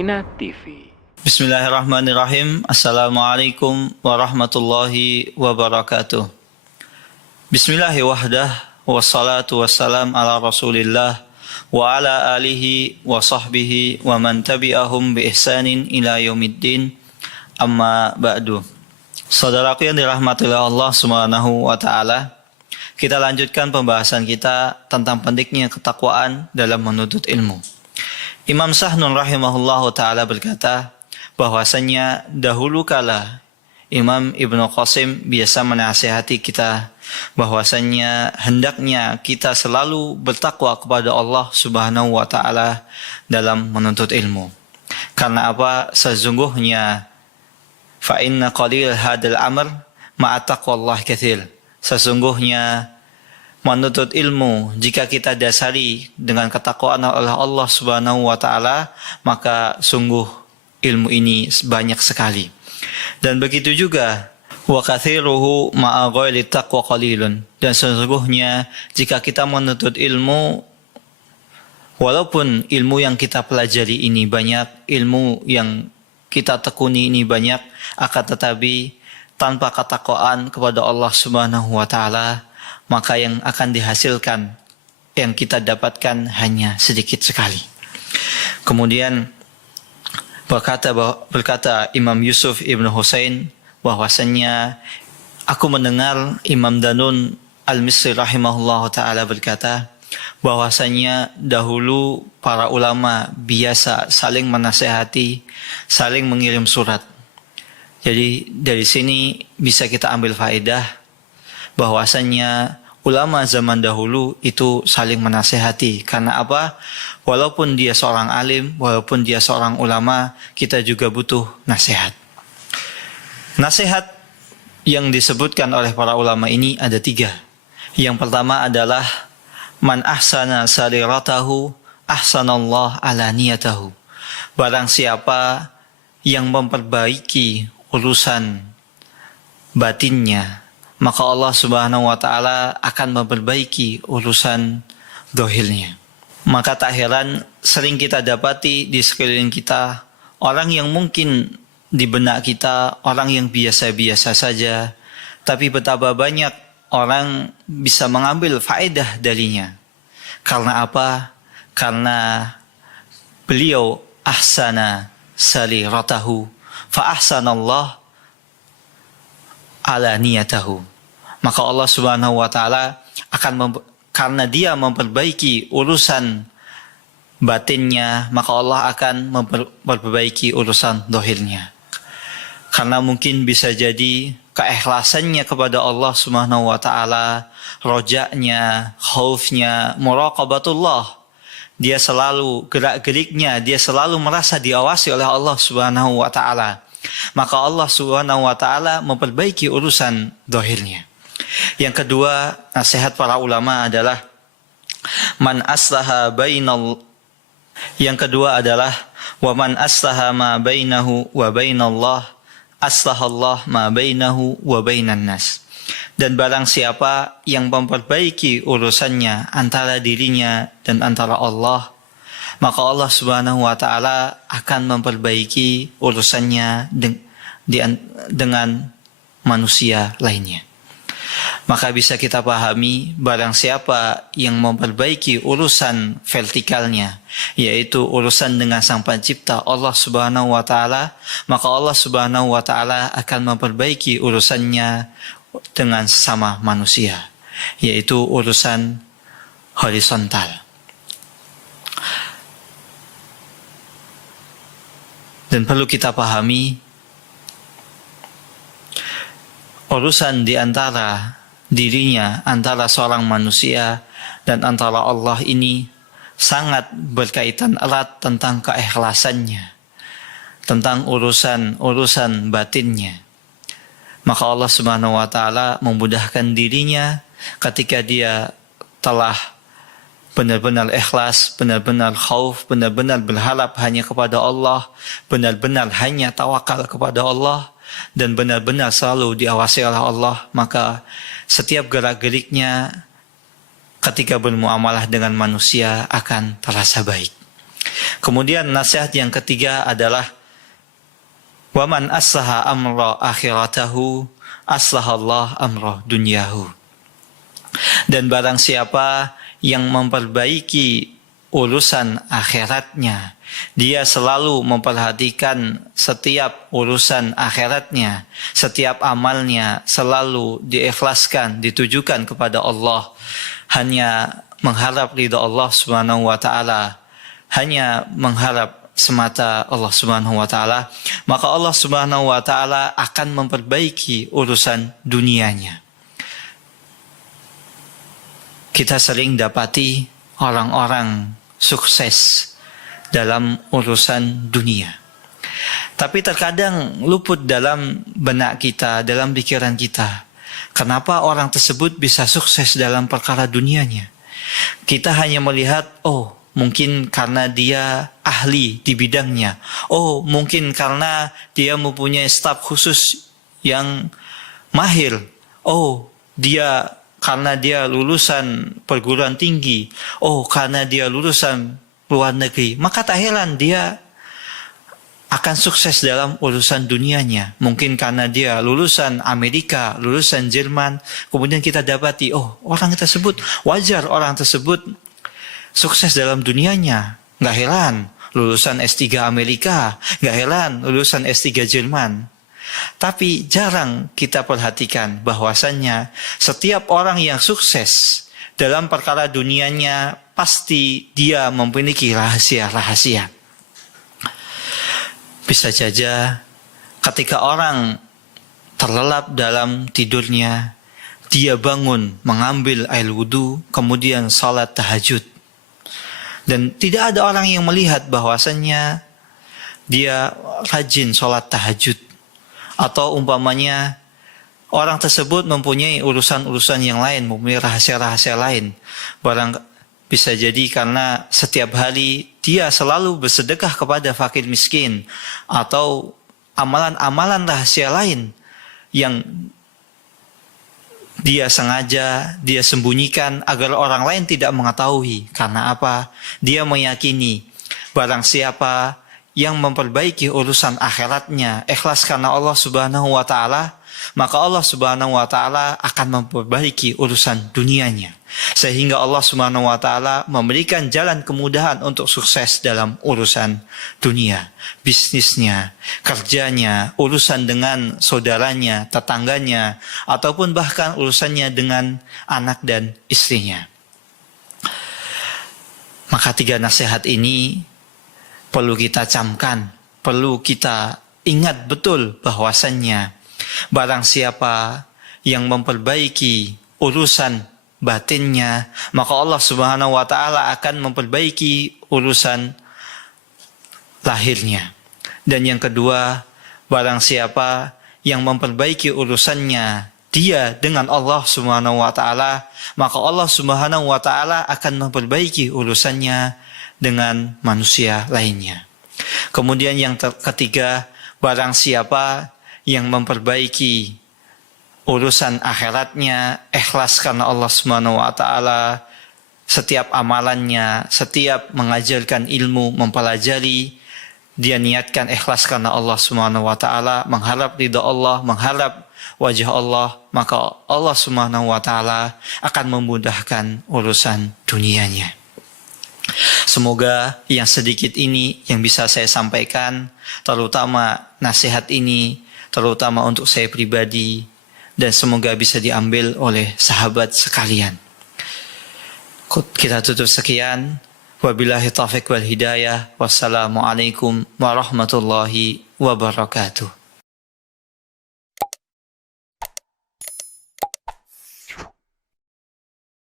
Madinah TV. Bismillahirrahmanirrahim. Assalamualaikum warahmatullahi wabarakatuh. Bismillahi wahdah, wassalatu wassalam ala rasulillah wa ala alihi wa sahbihi wa man tabi'ahum bi ihsanin ila yaumiddin, amma ba'du. Saudaraku yang dirahmati Allah subhanahu wa ta'ala, kita lanjutkan pembahasan kita tentang pentingnya ketakwaan dalam menuntut ilmu. Imam Sahnun rahimahullahu ta'ala berkata bahwasanya dahulu kala Imam Ibnu Qasim biasa menasihati kita bahwasanya hendaknya kita selalu bertakwa kepada Allah subhanahu wa ta'ala dalam menuntut ilmu. Karena apa? Sesungguhnya fa inna qalil hadal amr ma'a taqwallah katsir. Sesungguhnya menuntut ilmu, jika kita dasari dengan ketakwaan oleh Allah subhanahu wa ta'ala, maka sungguh ilmu ini banyak sekali. Dan begitu juga wa kathiruhu ma'a ghairi taqwa qalilun. Dan sesungguhnya jika kita menuntut ilmu, walaupun ilmu yang kita pelajari ini banyak, ilmu yang kita tekuni ini banyak, akan tetapi tanpa ketakwaan kepada Allah subhanahu wa ta'ala, maka yang akan dihasilkan, yang kita dapatkan hanya sedikit sekali. Kemudian berkata Imam Yusuf ibn Husain bahwasannya aku mendengar Imam Danun al-Misri rahimahullah ta'ala berkata bahwasannya dahulu para ulama biasa saling menasehati, saling mengirim surat. Jadi dari sini bisa kita ambil faedah bahwasannya ulama zaman dahulu itu saling menasehati. Karena apa? Walaupun dia seorang alim, walaupun dia seorang ulama, kita juga butuh nasihat. Nasihat yang disebutkan oleh para ulama ini ada 3. Yang pertama adalah man ahsana sariratahu ahsanallah ala niyatahu. Barang siapa yang memperbaiki urusan batinnya, maka Allah subhanahu wa ta'ala akan memperbaiki urusan dohirnya. Maka tak heran sering kita dapati di sekeliling kita orang yang mungkin di benak kita orang yang biasa-biasa saja, tapi betapa banyak orang bisa mengambil faedah darinya. Karena apa? Karena beliau ahsana sariratahu fa ahsanallah ala niyatahu. Maka Allah subhanahu wa ta'ala akan karena dia memperbaiki urusan batinnya, maka Allah akan memperbaiki urusan dohirnya. Karena mungkin bisa jadi keikhlasannya kepada Allah subhanahu wa ta'ala, rojaknya, khaufnya, muraqabatullah, dia selalu gerak-geriknya, dia selalu merasa diawasi oleh Allah subhanahu wa ta'ala, maka Allah subhanahu wa ta'ala memperbaiki urusan dohirnya. Yang kedua, nasihat para ulama adalah man aslaha bainal. Yang kedua adalah wa man aslaha ma bainahu wa bainallah aslahallah ma bainahu wa bainan nas. Dan barang siapa yang memperbaiki urusannya antara dirinya dan antara Allah, maka Allah subhanahu wa ta'ala akan memperbaiki urusannya dengan manusia lainnya. Maka bisa kita pahami barang siapa yang memperbaiki urusan vertikalnya, yaitu urusan dengan Sang Pencipta Allah subhanahu wa ta'ala, maka Allah subhanahu wa ta'ala akan memperbaiki urusannya dengan sesama manusia, yaitu urusan horizontal. Dan perlu kita pahami urusan di antara dirinya, antara seorang manusia dan antara Allah ini sangat berkaitan erat tentang keikhlasannya, tentang urusan batinnya. Maka Allah subhanahu wa ta'ala memudahkan dirinya ketika dia telah benar-benar ikhlas, benar-benar khauf, benar-benar berharap hanya kepada Allah, benar-benar hanya tawakal kepada Allah, dan benar-benar selalu diawasi oleh Allah, maka setiap gerak-geriknya ketika bermuamalah dengan manusia akan terasa baik. Kemudian nasihat yang ketiga adalah waman aslaha amra akhiratahu aslahallah amra dunyahu. Dan barang siapa yang memperbaiki urusan akhiratnya, dia selalu memperhatikan setiap urusan akhiratnya, setiap amalnya selalu diikhlaskan, ditujukan kepada Allah, hanya mengharap ridha Allah Subhanahu wa taala, hanya mengharap semata Allah Subhanahu wa taala, maka Allah Subhanahu wa taala akan memperbaiki urusan dunianya. Kita sering dapati orang-orang sukses dalam urusan dunia, tapi terkadang luput dalam benak kita, dalam pikiran kita, kenapa orang tersebut bisa sukses dalam perkara dunianya. Kita hanya melihat, oh mungkin karena dia ahli di bidangnya, oh mungkin karena dia mempunyai staf khusus yang mahir, oh dia karena dia lulusan perguruan tinggi, oh karena dia lulusan luar negeri, maka tak heran dia akan sukses dalam urusan dunianya. Mungkin karena dia lulusan Amerika, lulusan Jerman, kemudian kita dapati, oh orang tersebut, wajar orang tersebut sukses dalam dunianya. Nggak heran lulusan S3 Amerika, nggak heran lulusan S3 Jerman. Tapi jarang kita perhatikan bahwasannya setiap orang yang sukses dalam perkara dunianya pasti dia memiliki rahasia-rahasia. Bisa saja ketika orang terlelap dalam tidurnya, dia bangun mengambil air wudu, kemudian salat tahajud. Dan tidak ada orang yang melihat bahwasannya dia rajin salat tahajud. Atau umpamanya orang tersebut mempunyai urusan-urusan yang lain, mempunyai rahasia-rahasia lain. Bisa jadi karena setiap hari dia selalu bersedekah kepada fakir miskin, atau amalan-amalan rahasia lain yang dia sengaja dia sembunyikan agar orang lain tidak mengetahui. Karena apa? Dia meyakini barang siapa yang memperbaiki urusan akhiratnya, ikhlas karena Allah Subhanahu wa taala, maka Allah Subhanahu wa taala akan memperbaiki urusan dunianya. Sehingga Allah Subhanahu wa taala memberikan jalan kemudahan untuk sukses dalam urusan dunia, bisnisnya, kerjanya, urusan dengan saudaranya, tetangganya, ataupun bahkan urusannya dengan anak dan istrinya. Maka 3 nasihat ini perlu kita camkan, perlu kita ingat betul bahwasannya barang siapa yang memperbaiki urusan batinnya, maka Allah Subhanahu wa taala akan memperbaiki urusan lahirnya. Dan yang kedua, barang siapa yang memperbaiki urusannya dia dengan Allah Subhanahu wa taala, maka Allah Subhanahu wa taala akan memperbaiki urusannya dengan manusia lainnya. Kemudian yang ketiga, barang siapa yang memperbaiki urusan akhiratnya, ikhlas karena Allah Subhanahu wa taala, setiap amalannya, setiap mengajarkan ilmu, mempelajari, dia niatkan ikhlas karena Allah Subhanahu wa taala, mengharap ridha Allah, mengharap wajah Allah, maka Allah Subhanahu wa taala akan memudahkan urusan dunianya. Semoga yang sedikit ini yang bisa saya sampaikan, terutama nasihat ini, terutama untuk saya pribadi, dan semoga bisa diambil oleh sahabat sekalian. Kita tutup sekian. Wabillahi taufiq wal hidayah. Wassalamualaikum warahmatullahi wabarakatuh.